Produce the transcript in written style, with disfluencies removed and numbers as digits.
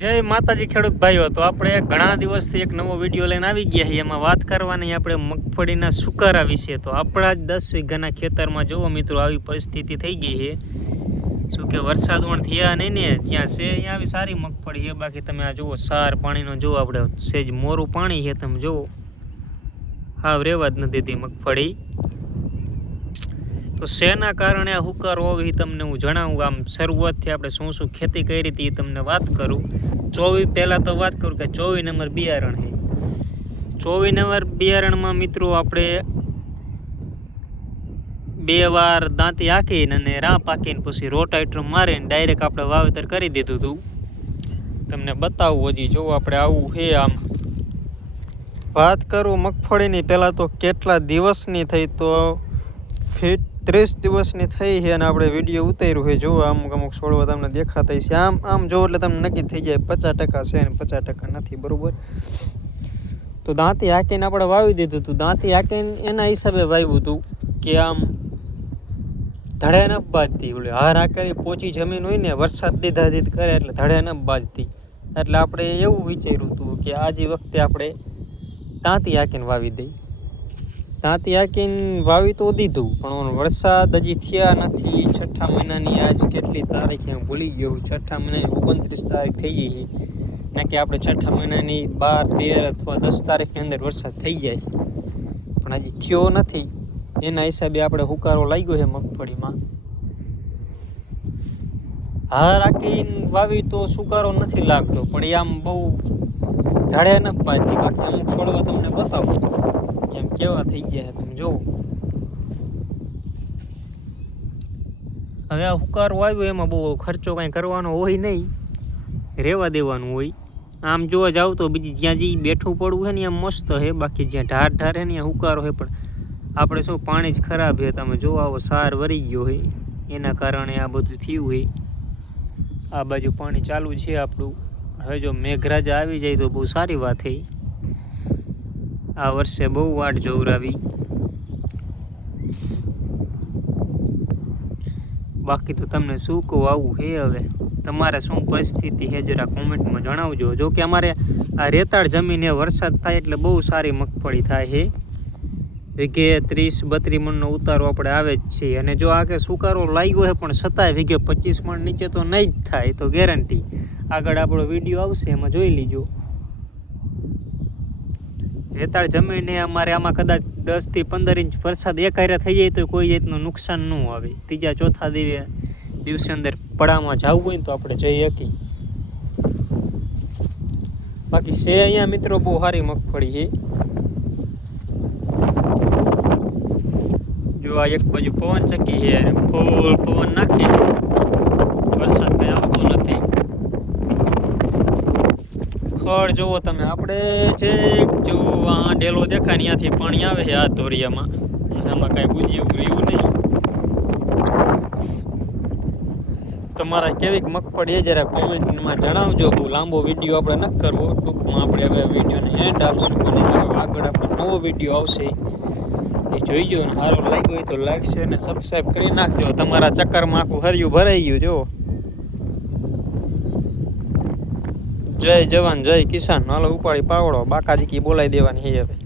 જય માતાજી ખેડૂત ભાઈઓ, તો આપણે ઘણા દિવસથી એક નવો વિડીયો લઈને આવી ગયા છીએ. એમાં વાત કરવાની આપણે મગફળીના સુકારા વિશે. તો આપણા જ 10 વીઘાના ખેતરમાં જોવો મિત્રો, આવી પરિસ્થિતિ થઈ ગઈ છે. શું કે વરસાદ વણ થયા નહીં ને, જ્યાં છે અહીંયા આવી સારી મગફળી છે. બાકી તમે આ જુઓ સાર પાણીનો જુઓ, આપણે સેજ મોરું પાણી છે, તમે જુઓ હાવ રેવા જ નથી દેતી મગફળી. તો શેના કારણે આ હુકારો આવી તમને હું જણાવું. આમ શરૂઆતથી આપણે શું શું ખેતી કરી હતી એ તમને વાત કરું. 24 પહેલાં તો વાત કરું કે 24 નંબર બિયારણ છે. 24 નંબર બિયારણમાં મિત્રો આપણે 2 વાર દાંતી હાંકીને અને રાહ પાકીને પછી રોટાવેટર મારીને ડાયરેક્ટ આપણે વાવેતર કરી દીધું હતું. તમને બતાવું હજી જો આપણે આવું છે. આમ વાત કરું મગફળીની પહેલાં તો કેટલા દિવસની થઈ, તો 30 દિવસની થઈ છે અને આપણે વિડીયો ઉતાર્યું છે. જો અમુક અમુક છોડવા તમને દેખાતા છે. આમ જો એટલે તમને નક્કી થઈ જાય 50% છે અને 50% નથી, બરાબર. તો દાંતી હાંકીને આપણે વાવી દીધું હતું. દાંતી હાંકીને એના હિસાબે વાવ્યું હતું કે આમ ધડે ન બાજતી. ઓલી હાર હાંકેલી પોચી જમીન હોય ને, વરસાદ દીધા દીધ કરે એટલે ધડે ન બાજતી. એટલે આપણે એવું વિચાર્યું હતું કે આજ વખતે આપણે દાંતી હાંકીને વાવી દઈ. દાંતી હાંકીને વાવી તો દીધું, પણ વરસાદ હજી થયા નથી. 6 મહિનાની આજ કેટલી તારીખ હું ભૂલી ગયો. 6 મહિનાની 29 તારીખ થઈ ગઈ છે ને, કે આપણે 6 મહિનાની 12, 13 અથવા 10 તારીખની અંદર વરસાદ થઈ જાય, પણ હજી થયો નથી. એના હિસાબે આપણે હુકારો લાગ્યો છે મગફળીમાં. હાર હાંકીને વાવી તો સુકારો નથી લાગતો, પણ એ આમ બહુ ઝાડે ન પાતી. બાકી અમુક છોડવા તમને બતાવું એમ કેવા થઈ ગયા તમે જોવો. હવે આ હુકારો આવ્યો એમાં બહુ ખર્ચો કાંઈ કરવાનો હોય નહીં, રહેવા દેવાનું હોય. આમ જોવા જાવ તો બીજી જ્યાં જે બેઠું પડવું છે ને એમ મસ્ત છે. બાકી જ્યાં ઢાર ઢાર છે ને ત્યાં હુકારો છે, પણ આપણે શું પાણી જ ખરાબ છે. તમે જો આવો સાર વરી ગયો છે, એના કારણે આ બધું થયું છે. આ બાજુ પાણી ચાલુ છે આપણું. હવે જો મેઘરાજા આવી જાય તો બહુ સારી વાત છે. આ વર્ષે બહુ વાટ જોવરાવી. બાકી તો તમને શું કહું, આવું છે. હવે તમારે શું પરિસ્થિતિ છે જરા કોમેન્ટમાં જણાવજો. જો કે અમારે આ રેતાળ જમીન એ વરસાદ થાય એટલે બહુ સારી મગફળી થાય છે. વીઘે 30-32 મણનો ઉતારો આપણે આવે જ છે. અને જો આ કે સુકારો લાગ્યો છે પણ છતાંય વીઘે 25 મણ નીચે તો નહીં જ થાય, તો ગેરંટી. આગળ આપણો વિડીયો આવશે એમાં જોઈ લીજો. રેતાળ જમીને અમારે આમાં કદાચ 10 થી 15 ઇંચ વરસાદ એક હારે થઈ જાય તો કોઈ જાતનું નુકસાન ન આવે. ત્રીજા ચોથા દિવસે અંદર પડામાં જવું હોય ને તો આપણે જઈ શકીએ. બાકી છે અહીંયા મિત્રો બહુ સારી મગફળી છે. જો આ એક બાજુ પવન ચક્કી છે અને ફૂલ પવન નાખી, વરસાદ કંઈ આવતો નથી. ખડ જોવો તમે, આપણે જે જો આ ડેલો દેખાય ત્યાંથી પાણી આવે છે આ ધોરિયામાં. આમાં કાંઈ બુજી એવું રહ્યું નહીં. તમારા કેવીક મગફળી એ જરા કોમેન્ટમાં જણાવજો. બહુ લાંબો વિડીયો આપણે ન કરવો, ટૂંકમાં આપણે હવે વિડીયોને એન્ડ આપશું. અને આગળ આપણો નવો વિડીયો આવશે એ જોઈજો. અને સારો લાગ્યો હોય તો લાઈક શેર અને સબસ્ક્રાઈબ કરી નાખજો. તમારા ચક્કરમાં આખું હરિયું ભરાઈ ગયું. જો જય જવાન જય કિસાન. હાલો ઉપાડી પાવડો બાકાજી કી બોલાવી દેવાની છે હવે.